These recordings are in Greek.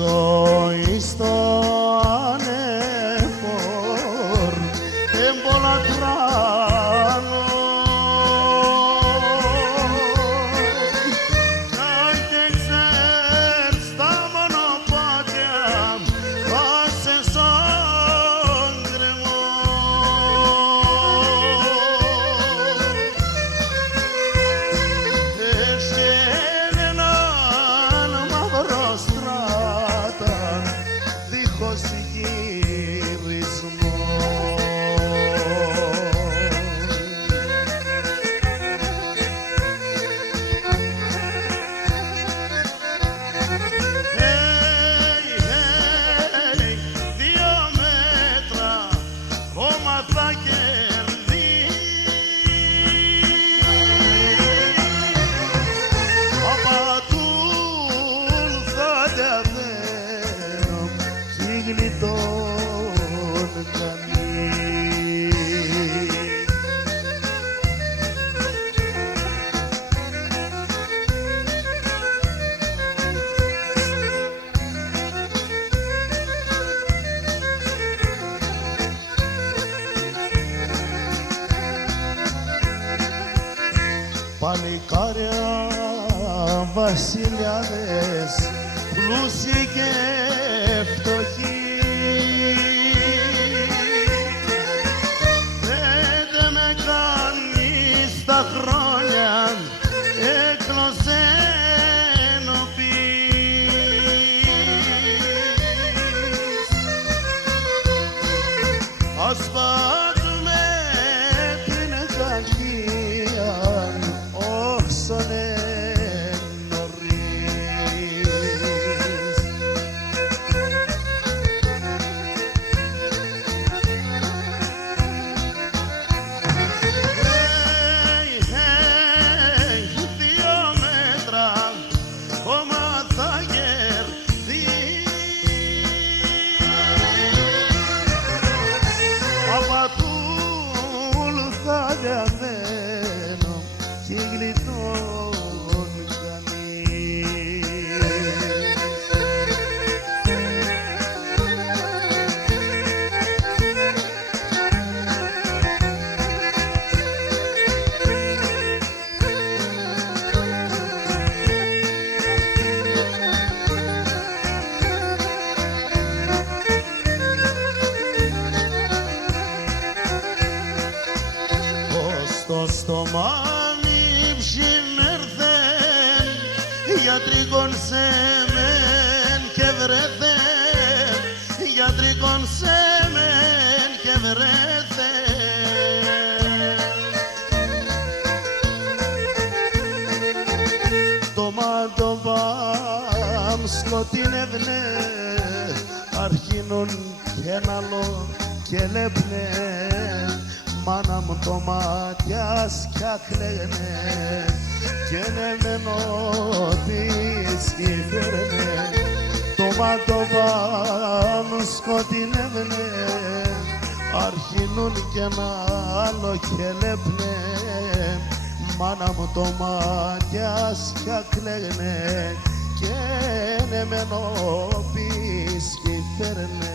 ζωή στο ανεφόρ έμπολα τράνω και ξέρεις τα μονοπάτια πάσε σαν γκρεμό έχει έναν μαύρο στράτα δίχως γυρισμό. Δύο μέτρα χώμα θα απατούλ θα διαφέρω κι γλιτών κανείς. Παλικάρια βασιλιάδες πλούσιοι και φτωχοί δεν με κάνεις τα χρόνια έκλωσε ενωπείς. Ας πάρουμε την κακία όσον νωρίς. Δύο μέτρα χώμα θα απατούλ θα διαβαίνω κι γλιτών κανείς. Ως το στομάνι ψημέρθεν γιατρικόν σέμεν και βρέθεν γιατρικόν σέμεν και βρέθεν. Το μαντοβάμ σκοτεινεύνε αρχίνων και ένα άλλο και λέπνε. Μάνα μου το μάτιας κι άκλαιγνε κι ενεμένο της κυβέρνε. Το μαντοβάμ σκοτεινεύνε αρχινούν κι ένα άλλο και λέπνε. Μάνα μου το μάτιας κι άκλαιγνε κι ενεμένο της κυβέρνε.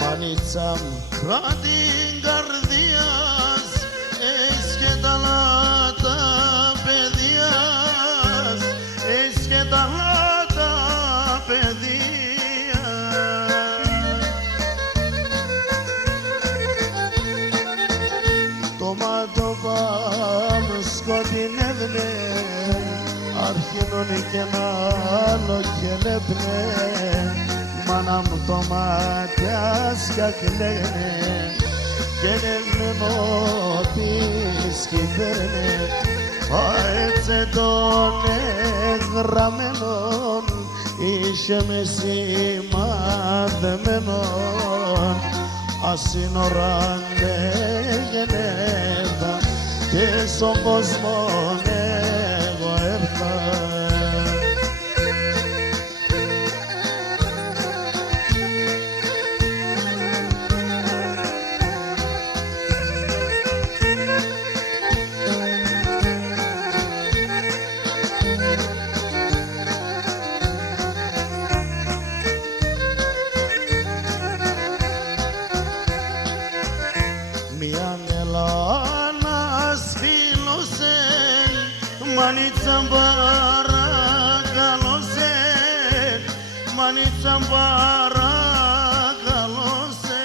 Μανίτσα μου την καρδιάς έχεις και τα λάτα παιδιάς έχεις και τα λάτα παιδεία. Το μαντοβάμ σκοτεινεύνε αρχίνων κι ένα άλλο και λέπνε. Μάνα μου το μάτιας κι άκλαιγνε κι ενεμένο της κυβέρνε. Έτσι τον εγγραμμένον είσαι με σημαδεμένον τα σύνορα Γενέβα και στον κόσμο εγώ έρθα. Μανίτσα παρακαλώ σε, μανίτσα παρακαλώ σε.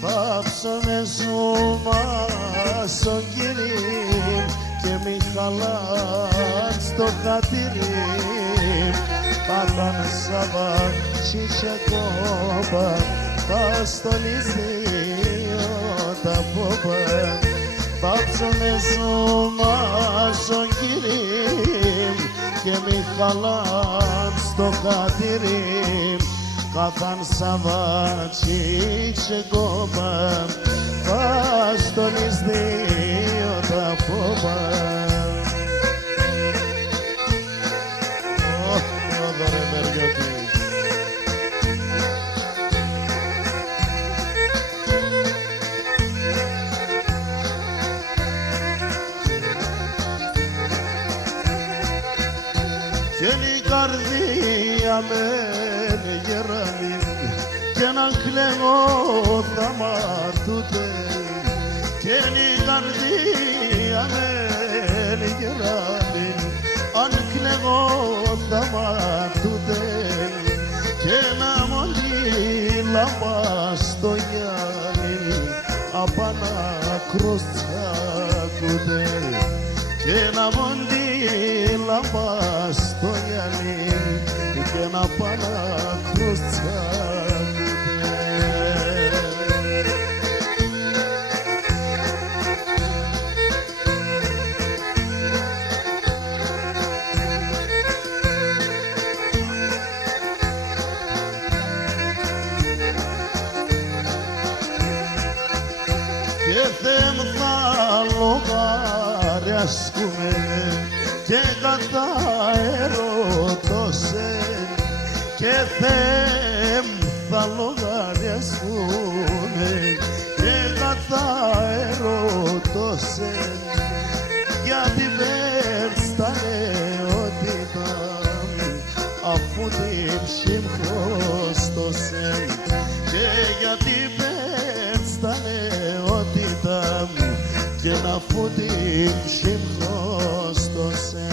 Πάψαμε σου μάσο κύριε και μη χαλάς το χατήρι. Πάταν Σαββάτσι και κόμπα, θα στολιστεί τα πόπα. Πάψαμε σου μάσο κύριε και μη χαλάς το χατήρι. Καθάν Σαββάτσι και κόμπα, θα στολιστεί τα πόπα. Και η καρδία με γεράνει κι έναν κλαίγω θα μαρτούτε. Και η καρδία με γεράνει αν κλαίγω θα μαρτούτε. Και να μολύ λάμπα στο Γιάννη απάνω κροστσάκουτε. Και να μολύ λάμπα στο Γιάννη και να πάνε κροστσάκουτε. Και δεν θα λογαριασκούμε και κατά ερωτώσε. Και δεν θα λογαριασκούμε και κατά ερωτώσε. Γιατί πέρς τα νεότητα αφού την ψυχώστοσε. Και γιατί πέρς τα νεότητα και να αφού την ψυχώστοσε.